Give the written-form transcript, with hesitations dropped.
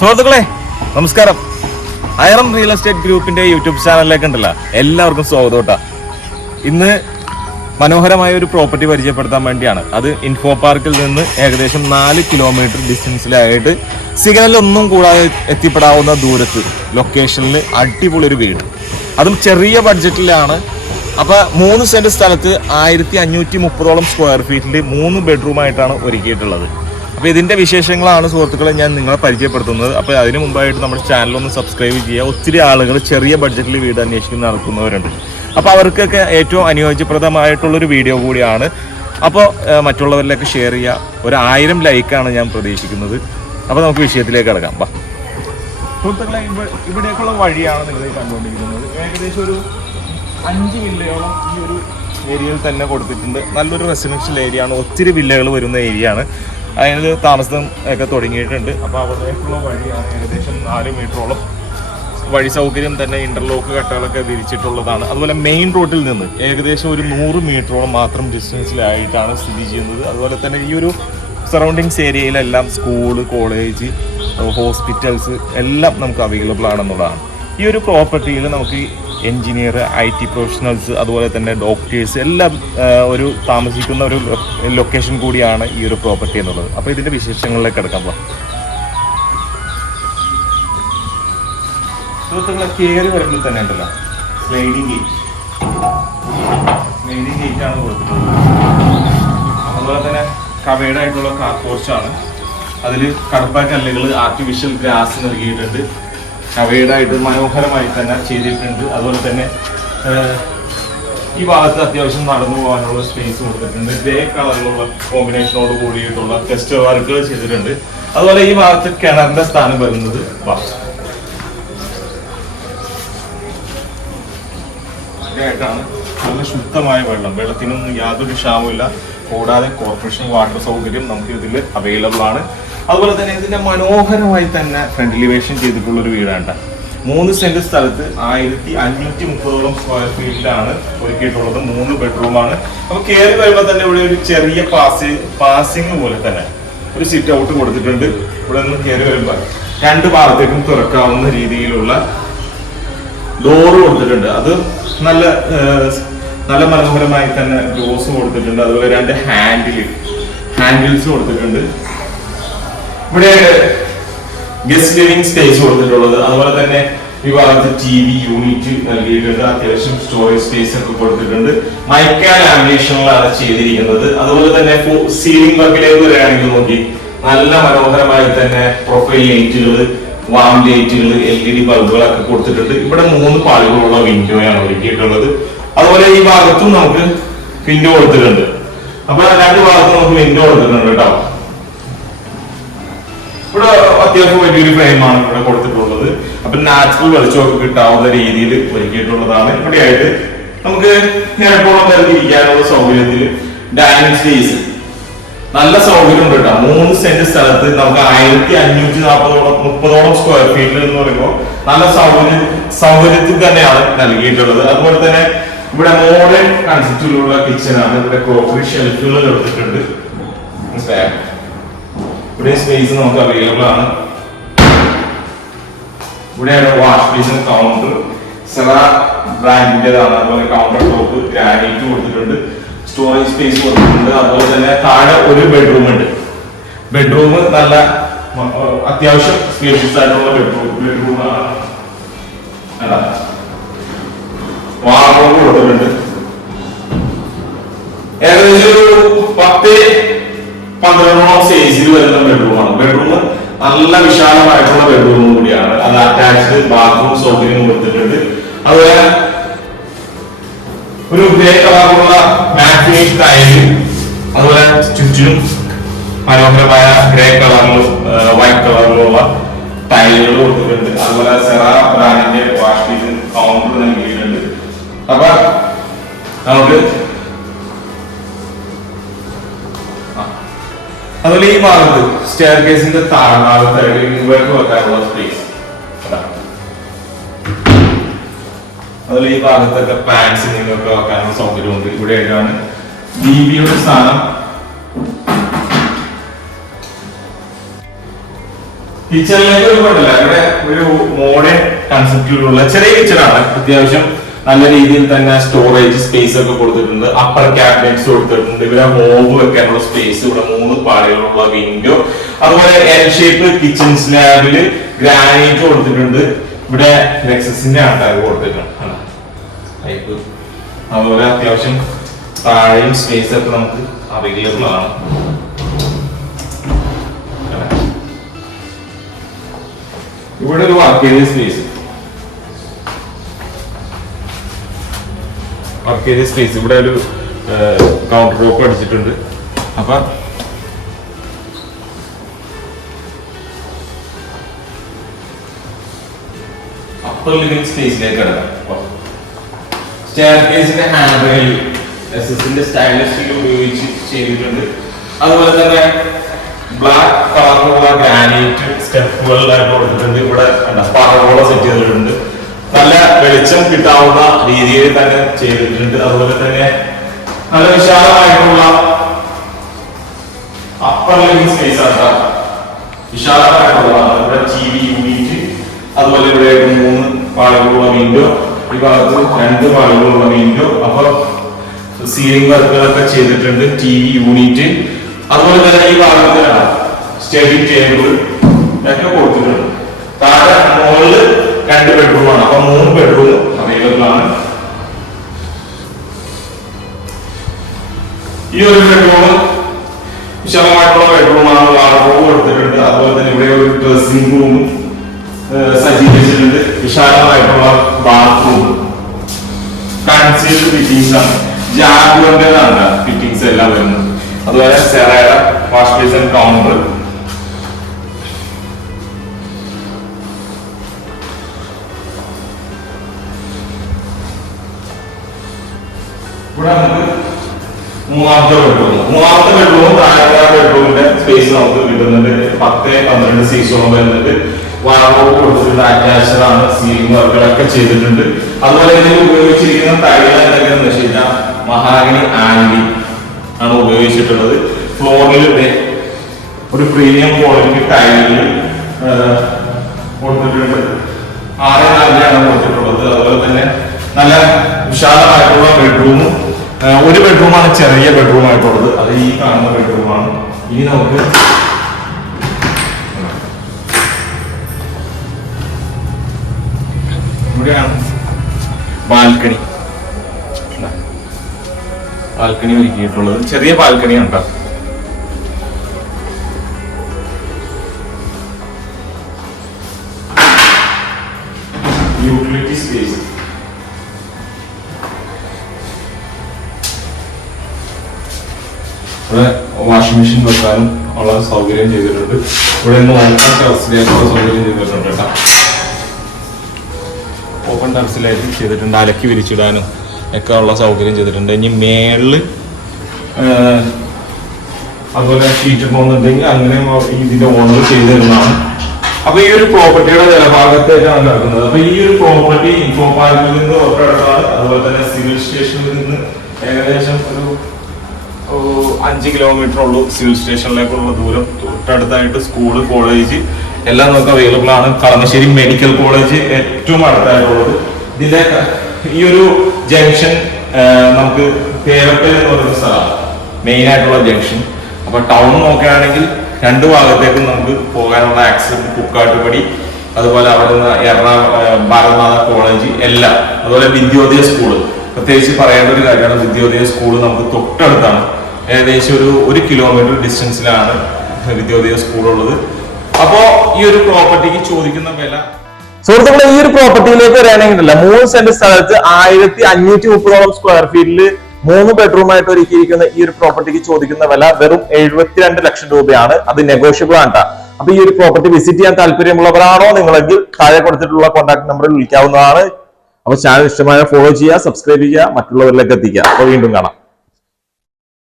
സുഹൃത്തുക്കളെ നമസ്കാരം. ഐറം real estate ഗ്രൂപ്പിന്റെ യൂട്യൂബ് ചാനലിലേക്ക് ഉണ്ടല്ലോ, എല്ലാവർക്കും സ്വാഗതം കേട്ടോ. ഇന്ന് മനോഹരമായ ഒരു പ്രോപ്പർട്ടി പരിചയപ്പെടുത്താൻ വേണ്ടിയാണ്. അത് ഇൻഫോ പാർക്കിൽ നിന്ന് ഏകദേശം 4 കിലോമീറ്റർ ഡിസ്റ്റൻസിലായിട്ട് സിഗ്നലൊന്നും കൂടാതെ എത്തിപ്പെടാവുന്ന ദൂരത്ത് ലൊക്കേഷനിൽ അടിപൊളി ഒരു വീട്, അതും ചെറിയ ബഡ്ജറ്റിലാണ്. അപ്പൊ 3 സെന്റ് സ്ഥലത്ത് 1530 സ്ക്വയർ ഫീറ്റിൽ 3 ബെഡ്റൂമായിട്ടാണ് ഒരുക്കിയിട്ടുള്ളത്. അപ്പോൾ ഇതിൻ്റെ വിശേഷങ്ങളാണ് സുഹൃത്തുക്കളെ ഞാൻ നിങ്ങളെ പരിചയപ്പെടുത്തുന്നത്. അപ്പോൾ അതിന് മുമ്പായിട്ട് നമ്മുടെ ചാനലൊന്ന് സബ്സ്ക്രൈബ് ചെയ്യുക. ഒത്തിരി ആളുകൾ ചെറിയ ബഡ്ജറ്റിൽ വീട് അന്വേഷിക്കുന്ന നടക്കുന്നവരുണ്ട്. അപ്പോൾ അവർക്കൊക്കെ ഏറ്റവും അനുയോജ്യപ്രദമായിട്ടുള്ളൊരു വീഡിയോ കൂടിയാണ്. അപ്പോൾ മറ്റുള്ളവരിലേക്ക് ഷെയർ ചെയ്യുക. 1000 ലൈക്കാണ് ഞാൻ പ്രതീക്ഷിക്കുന്നത്. അപ്പോൾ നമുക്ക് വിഷയത്തിലേക്ക് കിടക്കാം. സുഹൃത്തുക്കളെ, ഇവിടേക്കുള്ള വഴിയാണ് നിങ്ങൾ കണ്ടുകൊണ്ടിരിക്കുന്നത്. ഏകദേശം ഒരു 5 വില്ലയോളം ഈ ഒരു ഏരിയയിൽ തന്നെ കൊടുത്തിട്ടുണ്ട്. നല്ലൊരു റെസിഡൻഷ്യൽ ഏരിയ ആണ്. ഒത്തിരി വില്ലകൾ വരുന്ന ഏരിയ ആണ്. അതിന് താമസം ഒക്കെ തുടങ്ങിയിട്ടുണ്ട്. അപ്പോൾ അവിടേക്കുള്ള വഴിയാണ്. ഏകദേശം 4 മീറ്ററോളം വഴി സൗകര്യം തന്നെ, ഇന്റർലോക്ക് കട്ടകളൊക്കെ വിരിച്ചിട്ടുള്ളതാണ്. അതുപോലെ മെയിൻ റോഡിൽ നിന്ന് ഏകദേശം ഒരു 100 മീറ്ററോളം മാത്രം ഡിസ്റ്റൻസിലായിട്ടാണ് സ്ഥിതി ചെയ്യുന്നത്. അതുപോലെ തന്നെ ഈ ഒരു സറൗണ്ടിങ്സ് ഏരിയയിലെല്ലാം സ്കൂള്, കോളേജ്, ഹോസ്പിറ്റൽസ് എല്ലാം നമുക്ക് അവൈലബിൾ ആണെന്നുള്ളതാണ്. ഈ ഒരു പ്രോപ്പർട്ടിയിൽ നമുക്ക് എൻജിനീയർ, IT പ്രൊഫഷണൽസ്, അതുപോലെ തന്നെ ഡോക്ടേഴ്സ് എല്ലാം ഒരു താമസിക്കുന്ന ഒരു ലൊക്കേഷൻ കൂടിയാണ് ഈ ഒരു പ്രോപ്പർട്ടി എന്നുള്ളത്. അപ്പോൾ ഇതിൻ്റെ വിശേഷങ്ങളിലേക്ക് കിടക്കാൻ പോകാം. സുഹൃത്തുക്കളെ, കയറി വരുമ്പോൾ തന്നെ ഉണ്ടല്ലോ സ്ലൈഡിങ് ഗേറ്റാണ് കൊടുത്തിട്ടുള്ളത്. അതുപോലെ തന്നെ കവേഡ് ആയിട്ടുള്ള കാർ പോർച്ചാണ്. അതിൽ കടപ്പ കല്ലുകൾ, ആർട്ടിഫിഷ്യൽ ഗ്രാസ് നൽകിയിട്ടുണ്ട്. കവേഡായിട്ട് മനോഹരമായി തന്നെ ചെയ്തിട്ടുണ്ട്. അതുപോലെ തന്നെ ഈ ഭാഗത്ത് അത്യാവശ്യം നടന്നു പോകാനുള്ള സ്പേസ് കൊടുത്തിട്ടുണ്ട്. ഗ്രേ കളറിലുള്ള കോമ്പിനേഷനോട് കൂടിയിട്ടുള്ള ടെസ്റ്റ് വർക്കുകൾ ചെയ്തിട്ടുണ്ട്. അതുപോലെ ഈ ഭാഗത്ത് കിണറിന്റെ സ്ഥാനം വരുന്നത് ആയിട്ടാണ്. നല്ല ശുദ്ധമായ വെള്ളത്തിനൊന്നും യാതൊരു ക്ഷാമമില്ല. കൂടാതെ കോർപ്പറേഷൻ വാട്ടർ സൗകര്യം നമുക്ക് ഇതിൽ അവൈലബിൾ ആണ്. അതുപോലെ തന്നെ ഇതിന്റെ മനോഹരമായി തന്നെ ഫ്രണ്ട് എലിവേഷൻ ചെയ്തിട്ടുള്ള ഒരു വീടാണ്. 3 സെന്റ് സ്ഥലത്ത് 1530 സ്ക്വയർ ഫീറ്റിലാണ് ഒരുക്കിയിട്ടുള്ളത്. 3 ബെഡ്റൂമാണ്. അപ്പൊ കയറി വരുമ്പോൾ തന്നെ ഇവിടെ ഒരു ചെറിയ പാസിംഗ് പോലെ തന്നെ ഒരു സിറ്റ് ഔട്ട് കൊടുത്തിട്ടുണ്ട്. ഇവിടെ നിന്ന് കയറി വരുമ്പോൾ 2 ഭാഗത്തേക്കും തുറക്കാവുന്ന രീതിയിലുള്ള ഡോറ് കൊടുത്തിട്ടുണ്ട്. അത് നല്ല മനോഹരമായി തന്നെ ഗ്ലോസ് കൊടുത്തിട്ടുണ്ട്. അതുപോലെ 2 ഹാൻഡിൽസ് കൊടുത്തിട്ടുണ്ട്. ഇവിടെ ഗസ്റ്റ് ലിവിംഗ് സ്പേസ് കൊടുത്തിട്ടുള്ളത്. അതുപോലെ തന്നെ ഈ ഭാഗത്ത് TV യൂണിറ്റ് നൽകിയിട്ടുണ്ട്. അത്യാവശ്യം സ്റ്റോറേജ് സ്പേസ് ഒക്കെ കൊടുത്തിട്ടുണ്ട്. മൈക്ക ലാമിനേഷനിലാണ് ചെയ്തിരിക്കുന്നത്. അതുപോലെ തന്നെ സീലിംഗ് വർക്കിലേക്ക് വരികയാണെങ്കിൽ നോക്കി നല്ല മനോഹരമായി തന്നെ പ്രൊഫൈൽ ലൈറ്റുകൾ, വാം ലൈറ്റുകൾ, LED ബൾബുകളൊക്കെ കൊടുത്തിട്ടുണ്ട്. ഇവിടെ 3 പാളികളുള്ള വിൻഡോയാണ് ഒരുക്കിയിട്ടുള്ളത്. അതുപോലെ ഈ ഭാഗത്തും നമുക്ക് വിൻഡോ കൊടുത്തിട്ടുണ്ട്. അപ്പൊ 2 ഭാഗത്തും നമുക്ക് വിൻഡോ കൊടുത്തിട്ടുണ്ട് കേട്ടോ. ഇവിടെ അത്യാവശ്യം വലിയൊരു ഫ്രെയിമാണ് ഇവിടെ കൊടുത്തിട്ടുള്ളത്. അപ്പൊ നാച്ചുറൽ വെളിച്ചമൊക്കെ കിട്ടാവുന്ന രീതിയിൽ ഒരുക്കിയിട്ടുള്ളതാണ്. ഇവിടെയായിട്ട് നമുക്ക് നേരത്തോളം ഇരിക്കാനുള്ള സൗകര്യത്തിൽ ഡൈനിങ് സ്പേസ് നല്ല സൗകര്യം ഉണ്ട് കേട്ടോ. 3 സെന്റ് സ്ഥലത്ത് നമുക്ക് 1530 സ്ക്വയർ ഫീറ്റിൽ എന്ന് പറയുമ്പോൾ നല്ല സൗകര്യത്തിൽ തന്നെയാണ് നൽകിയിട്ടുള്ളത്. അതുപോലെ തന്നെ ഇവിടെ മോഡേൺ കൺസെപ്റ്റിലുള്ള കിച്ചണാണ്. ഇവിടെ ക്രോക്കറി ഷെൽഫുകൾ എടുത്തിട്ടുണ്ട്. ഇവിടെ സ്പേസ് നമുക്ക് അവൈലബിൾ ആണ്. ഇവിടെയാണ് വാഷ് ബേസിൻ, കൗണ്ടർ സെറ ബ്രാൻഡിന്റേതാണ്. അതുപോലെ കൗണ്ടർ ടോപ്പ് ഗ്രാനൈറ്റ് കൊടുത്തിട്ടുണ്ട്. സ്റ്റോറേജ് സ്പേസ് കൊടുത്തിട്ടുണ്ട്. അതുപോലെ തന്നെ താഴെ ഒരു ബെഡ്റൂം ഉണ്ട്. ബെഡ്റൂം നല്ല അത്യാവശ്യം സ്പേഷ്യസ് ആയിട്ടുള്ള ബെഡ്റൂമാണ്. വാർഡ്രോബ് കൊടുത്തിട്ടുണ്ട്. ഏകദേശം ഒരു 10-12 സൈസിൽ വരുന്ന ബെഡ്റൂമാണ്. ബെഡ്റൂം നല്ല വിശാലമായിട്ടുള്ള ബെഡ്റൂം കൂടിയാണ്. അത് അറ്റാച്ച്ഡ് ബാത്റൂം സൗകര്യം കൊടുത്തിട്ടുണ്ട്. അതുപോലെ ഒരു ഗ്രേ കളറുള്ള മാറ്റ് ടൈല്, അതുപോലെ ചുറ്റിനും മനോഹരമായ ഗ്രേ കളറിലും വൈറ്റ് കളറിലുള്ള ടൈലുകൾ കൊടുത്തിട്ടുണ്ട്. അതുപോലെ സെറ ബ്രാൻഡിന്റെ വാഷ് ബേസിൻ, കൗണ്ടർ നൽകിയിട്ടുണ്ട്. അപ്പൊ നമുക്ക് അതുപോലെ ഈ ഭാഗത്ത് സ്റ്റെയർ കേസിന്റെ താഴ്ഭാഗത്തായിട്ട് ഇവർക്ക് വെക്കാനുള്ള സ്പേസ്. അതുപോലെ ഈ ഭാഗത്തൊക്കെ പാൻസ് നിങ്ങൾക്ക് വെക്കാനുള്ള സൗകര്യമുണ്ട്. ഇവിടെയായിട്ടാണ് DBയുടെ സ്ഥാനം. കിച്ചണിലേക്ക് ഒരു കുഴപ്പമില്ല. ഇവിടെ ഒരു മോഡേൺ കൺസെപ്റ്റിലുള്ള ചെറിയ കിച്ചണാണ്. അത്യാവശ്യം നല്ല രീതിയിൽ തന്നെ സ്റ്റോറേജ് സ്പേസ് ഒക്കെ കൊടുത്തിട്ടുണ്ട്. അപ്പർ ക്യാബിനറ്റ്സ് കൊടുത്തിട്ടുണ്ട്. ഇവിടെ ഹോബ് വെക്കാനുള്ള സ്പേസ്, ഇവിടെ 3 പാളികളുള്ള വിൻഡോ, അതുപോലെ എൽ ഷേപ്പ് കിച്ചൺ സ്ലാബില് ഗ്രാനൈറ്റ് കൊടുത്തിട്ടുണ്ട്. ഇവിടെ ലെക്സസിന്റെ ആൾക്കാർ കൊടുത്തിട്ടുണ്ട്. അതുപോലെ അത്യാവശ്യം താഴെയും സ്പേസ് ഒക്കെ നമുക്ക് അവൈലബിൾ ആണ്. ഇവിടെ ഒരു വർക്ക് ഏരിയ സ്പേസ്, ഇവിടെ ഒരു കൗണ്ടർ ടോപ്പ് അടിച്ചിട്ടുണ്ട്. അപ്പൊ അപ്പർ ലിവിംഗ് സ്പേസിലേക്ക് കിടക്കാം. സ്റ്റെയർകേസിന്റെ ഹാൻഡ് റെയിൽ എസ്എസിന്റെ സ്റ്റൈലിഷ് സ്റ്റീൽ ഉപയോഗിച്ച് ചെയ്തിട്ടുണ്ട്. അതുപോലെ തന്നെ ബ്ലാക്ക് കളറിലുള്ള ഗ്രാനൈറ്റ് സ്റ്റെപ്പുകളിലായിട്ട് കൊടുത്തിട്ടുണ്ട്. ഇവിടെ പറവോളം സെറ്റ് ചെയ്തിട്ടുണ്ട്. നല്ല വെളിച്ചം കിട്ടാവുന്ന രീതിയിൽ തന്നെ ചെയ്തിട്ടുണ്ട്. അതുപോലെ തന്നെ നല്ല വിശാലമായിട്ടുള്ള അപ്പർ ലിവിംഗ് സ്പേസ് ആണ്. വിശാലമായിട്ടുള്ളതാണ്. ഇവിടെ TV യൂണിറ്റ്, അതുപോലെ ഇവിടെ 3 പാളികളുള്ള വിൻഡോ, ഈ ഭാഗത്ത് 2 പാളികളുള്ള വിൻഡോ. അപ്പൊ സീലിംഗ് വർക്കുകളൊക്കെ ചെയ്തിട്ടുണ്ട്. TV യൂണിറ്റ്, അതുപോലെ തന്നെ ഈ ഭാഗത്ത് സ്റ്റഡി ടേബിൾ ഒക്കെ കൊടുത്തിട്ടുണ്ട്. താഴെ മുകളില് 2 ബെഡ്റൂമാണ്. അപ്പൊ 3 ബെഡ്റൂം അവൈലബിൾ ആണ്. ഈ ഒരു ബെഡ്റൂം വിശാലമായിട്ടുള്ള ബെഡ്റൂമാണ്. വാർഡ്രോബ് കൊടുത്തിട്ടുണ്ട്. അതുപോലെ തന്നെ ഇവിടെ ഒരു ഡ്രസ്സിംഗ് റൂം സജ്ജീകരിച്ചിട്ടുണ്ട്. വിശാലമായിട്ടുള്ള ബാത്റൂം, കൺസീൽഡ് ഫിറ്റിംഗ്സ് ആണ്. ജാഗുവറിന്റേതാണ് ഫിറ്റിംഗ്സ് എല്ലാം വരുന്നത്. അതുപോലെ സെറയുടെ വാഷ് ബേസിൻ കൗണ്ടർ, ഇവിടെ നമുക്ക് മൂന്നാമത്തെ ബെഡ്റൂം താഴത്തെ ബെഡ്റൂമിന്റെ സ്പേസ് നമുക്ക് കിട്ടുന്നുണ്ട്. 10-12 സീസോളം വരുന്നുണ്ട്. വാർഡ്രോബ് കൊടുത്തിട്ടുണ്ട്. അറ്റാച്ച്ഡ് ആണ്. സീലിംഗ് വർക്കുകളൊക്കെ ചെയ്തിട്ടുണ്ട്. അതുപോലെ ഇതിൽ ഉപയോഗിച്ചിരിക്കുന്ന ടൈൽ എന്തൊക്കെയാണെന്ന് വെച്ച് കഴിഞ്ഞാൽ മഹാഗണി ആൻഡി ആണ് ഉപയോഗിച്ചിട്ടുള്ളത്. ഫ്ലോറിൽ ഒരു പ്രീമിയം ക്വാളിറ്റി ടൈലുകൾ കൊടുത്തിട്ടുണ്ട്. 6-4 കൊടുത്തിട്ടുള്ളത്. അതുപോലെ തന്നെ നല്ല വിശാലമായിട്ടുള്ള ബെഡ്റൂമും, ഒരു ബെഡ്റൂമാണ് ചെറിയ ബെഡ്റൂം ആയിട്ടുള്ളത്. അത് ഈ കാണുന്ന ബെഡ്റൂമാണ്. ഇനി നമുക്ക് ഇവിടെയാണ് ബാൽക്കണി ഒരുക്കിയിട്ടുള്ളത്. ചെറിയ ബാൽക്കണി ഉണ്ട്. യൂട്ടിലിറ്റി സ്പേസ്, ഇവിടെ വാഷിംഗ് മെഷീൻ വെക്കാനും ഉള്ള സൗകര്യം ചെയ്തിട്ടുണ്ട്. ഇവിടെ സൗകര്യം ചെയ്തിട്ടുണ്ട് കേട്ടോ. ഓപ്പൺ ടെറസിലായിട്ട് ചെയ്തിട്ടുണ്ട്. അലക്കി വിരിച്ചിടാനും ഒക്കെ ഉള്ള സൗകര്യം ചെയ്തിട്ടുണ്ട്. ഇനി മേളില് അതുപോലെ ഷീറ്റ് പോകുന്നുണ്ടെങ്കിൽ അങ്ങനെ ഇതിന്റെ ഓണർ ചെയ്തു തരുന്നതാണ്. അപ്പൊ ഈ ഒരു പ്രോപ്പർട്ടിയുടെ ജലഭാഗത്തേക്കാണ് നടക്കുന്നത്. അപ്പൊ ഈ ഒരു പ്രോപ്പർട്ടി ഇൻഫോ പാർക്കിൽ നിന്ന് തൊട്ടടുത്താണ്. അതുപോലെ തന്നെ സിവിൽ സ്റ്റേഷനിൽ നിന്ന് ഏകദേശം ഒരു 5 കിലോമീറ്റർ ഉള്ളൂ സിവിൽ സ്റ്റേഷനിലേക്കുള്ള ദൂരം. തൊട്ടടുത്തായിട്ട് സ്കൂള്, കോളേജ് എല്ലാം നമുക്ക് അവൈലബിൾ ആണ്. കളമശ്ശേരി മെഡിക്കൽ കോളേജ് ഏറ്റവും അടുത്തായിട്ടുള്ളത്. ഇതിന്റെ ഈ ഒരു ജംഗ്ഷൻ നമുക്ക് തേരപ്പൽ എന്ന് പറയുന്ന സ്ഥലമാണ് മെയിൻ ആയിട്ടുള്ള ജംഗ്ഷൻ. അപ്പൊ ടൗൺ നോക്കുകയാണെങ്കിൽ 2 ഭാഗത്തേക്കും നമുക്ക് പോകാനുള്ള ആക്സസ്. കുക്കാട്ടുപടി, അതുപോലെ അവിടെ നിന്ന് ഭാരതമാത കോളേജ് എല്ലാം, അതുപോലെ വിദ്യോദയ സ്കൂള് പ്രത്യേകിച്ച് പറയേണ്ട ഒരു കാര്യമാണ്. വിദ്യോദയ സ്കൂള് നമുക്ക് തൊട്ടടുത്താണ്. ഏകദേശം ഒരു 1 കിലോമീറ്റർ ഡിസ്റ്റൻസിലാണ് വിദ്യോദയ സ്കൂളുള്ളത്. അപ്പോ ഈ ഒരു പ്രോപ്പർട്ടിക്ക് ചോദിക്കുന്ന വില, സുഹൃത്തുക്കളെ, ഈ ഒരു പ്രോപ്പർട്ടിയിലേക്ക് വരികയാണെങ്കിലല്ല 3 സെന്റ് സ്ഥലത്ത് 1530 സ്ക്വയർ ഫീറ്റില് 3 ബെഡ്റൂമായിട്ട് ഒരുക്കിയിരിക്കുന്ന ഈ ഒരു പ്രോപ്പർട്ടിക്ക് ചോദിക്കുന്ന വില വെറും 72 ലക്ഷം രൂപയാണ്. അത് നെഗോഷ്യബിൾ ആണ്. അപ്പൊ ഈ ഒരു പ്രോപ്പർട്ടി വിസിറ്റ് ചെയ്യാൻ താല്പര്യമുള്ളവരാണോ നിങ്ങളെങ്കിൽ താഴെ കൊടുത്തിട്ടുള്ള കോൺടാക്ട് നമ്പറിൽ വിളിക്കാവുന്നതാണ്. അപ്പൊ ചാനൽ ഇഷ്ടമായ ഫോളോ ചെയ്യുക, സബ്സ്ക്രൈബ് ചെയ്യുക, മറ്റുള്ളവരിലേക്ക് എത്തിക്കുക. അപ്പൊ വീണ്ടും കാണാം.